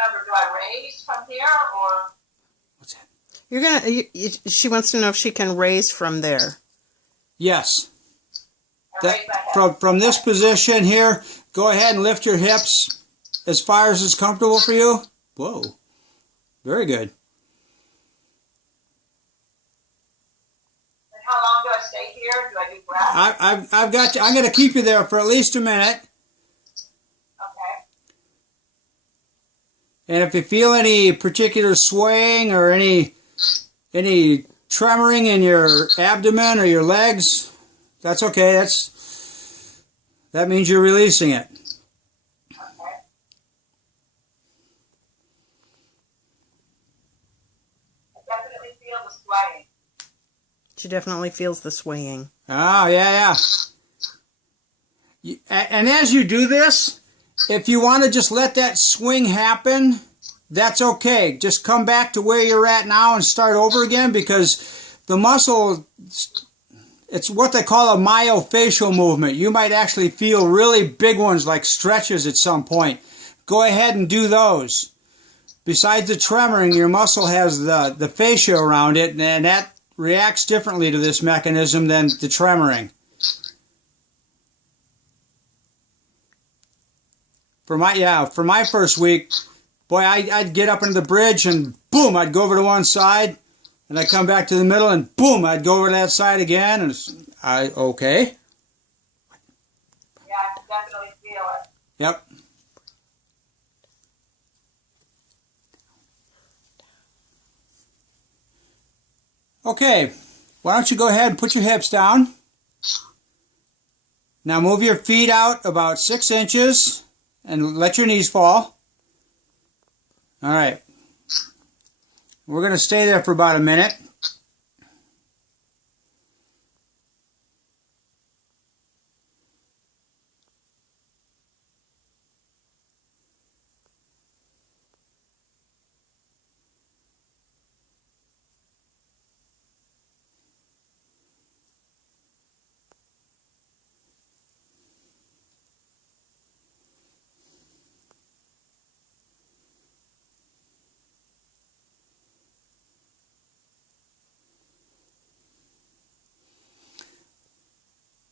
remember, do I raise from here or? What's that? You're gonna. She wants to know if she can raise from there. Yes. Raise my head? From this position here, go ahead and lift your hips as far as is comfortable for you. Whoa. Very good. And how long do I stay here? Do I do breath? I've got you. I'm going to keep you there for at least a minute. Okay. And if you feel any particular swaying or any tremoring in your abdomen or your legs, that's okay. That means you're releasing it. Okay. I definitely feel the swaying. She definitely feels the swaying. Oh, yeah. And as you do this, if you want to just let that swing happen, that's okay. Just come back to where you're at now and start over again, because the muscle, it's what they call a myofascial movement. You might actually feel really big ones like stretches at some point. Go ahead and do those. Besides the tremoring, your muscle has the fascia around it, and that reacts differently to this mechanism than the tremoring. For my first week, boy, I'd get up into the bridge and boom, I'd go over to one side, and I'd come back to the middle and boom, I'd go over to that side again, and okay. Yeah, I can definitely feel it. Yep. Okay, why don't you go ahead and put your hips down. Now move your feet out about 6 inches and let your knees fall. All right. We're going to stay there for about a minute.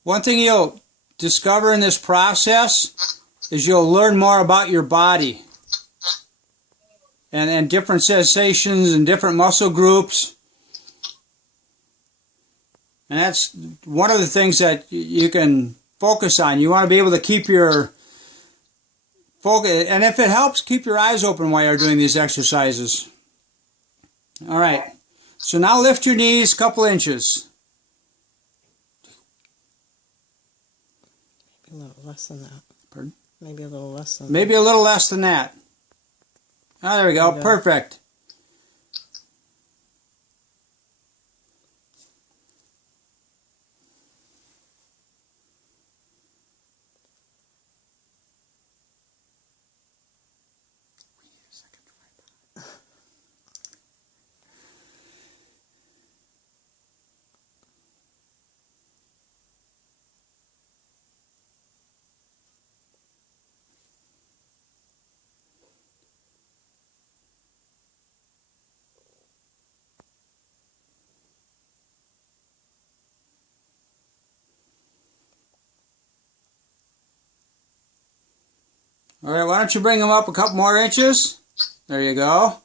One thing you'll discover in this process is you'll learn more about your body and different sensations and different muscle groups. And that's one of the things that you can focus on. You want to be able to keep your focus, and if it helps, keep your eyes open while you're doing these exercises. All right. So now lift your knees a couple inches. A little less than that. Pardon? Maybe a little less than Maybe a little less than that. Oh, there we go. Okay. Perfect. All right, why don't you bring them up a couple more inches? There you go.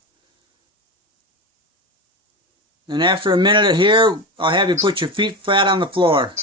And after a minute here, I'll have you put your feet flat on the floor. Okay.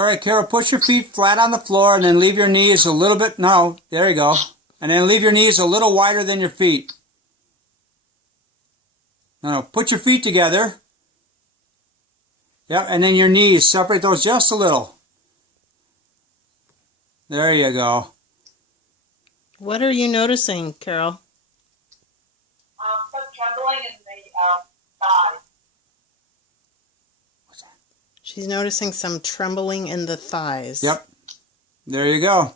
All right, Carol, put your feet flat on the floor and then leave your knees a little bit. No, there you go. And then leave your knees a little wider than your feet. No, put your feet together. Yep, and then your knees. Separate those just a little. There you go. What are you noticing, Carol? Some trembling in the thighs. What's that? She's noticing some trembling in the thighs. Yep. There you go.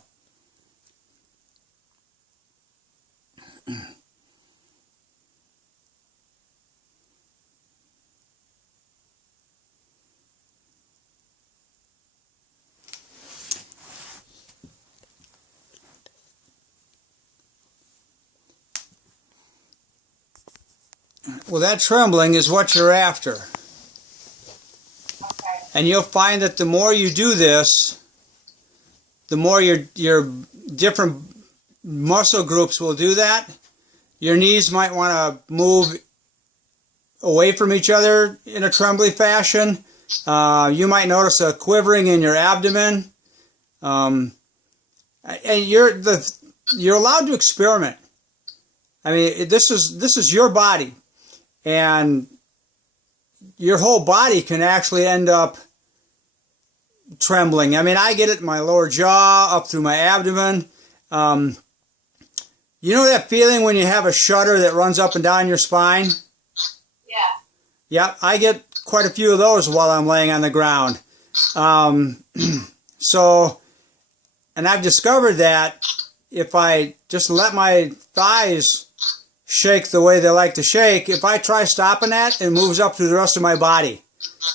Well, that trembling is what you're after. Okay. And you'll find that the more you do this, the more your different muscle groups will do that. Your knees might want to move away from each other in a trembly fashion. You might notice a quivering in your abdomen. And you're allowed to experiment. I mean, this is your body. And your whole body can actually end up trembling. I mean, I get it in my lower jaw, up through my abdomen. You know that feeling when you have a shudder that runs up and down your spine? Yeah. Yep, I get quite a few of those while I'm laying on the ground. So, and I've discovered that if I just let my thighs shake the way they like to shake, if I try stopping that, it moves up through the rest of my body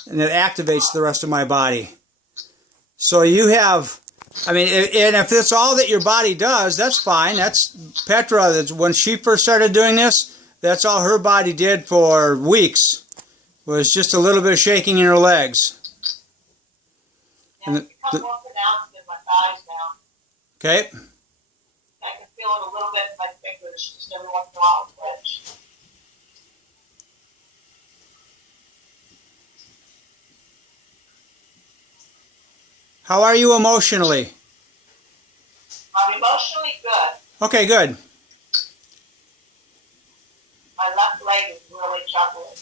and it activates the rest of my body. So you have, I mean, and if that's all that your body does, that's fine. That's Petra. When she first started doing this, that's all her body did for weeks, was just a little bit of shaking in her legs. Yeah, it's become more pronounced in my thighs now. Okay. I can feel it a little bit in my fingers, just every once in a while. Twitch. How are you emotionally? I'm emotionally good. Okay, good. My left leg is really chuckling.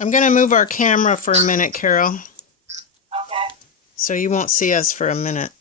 I'm going to move our camera for a minute, Carol, Okay. so you won't see us for a minute.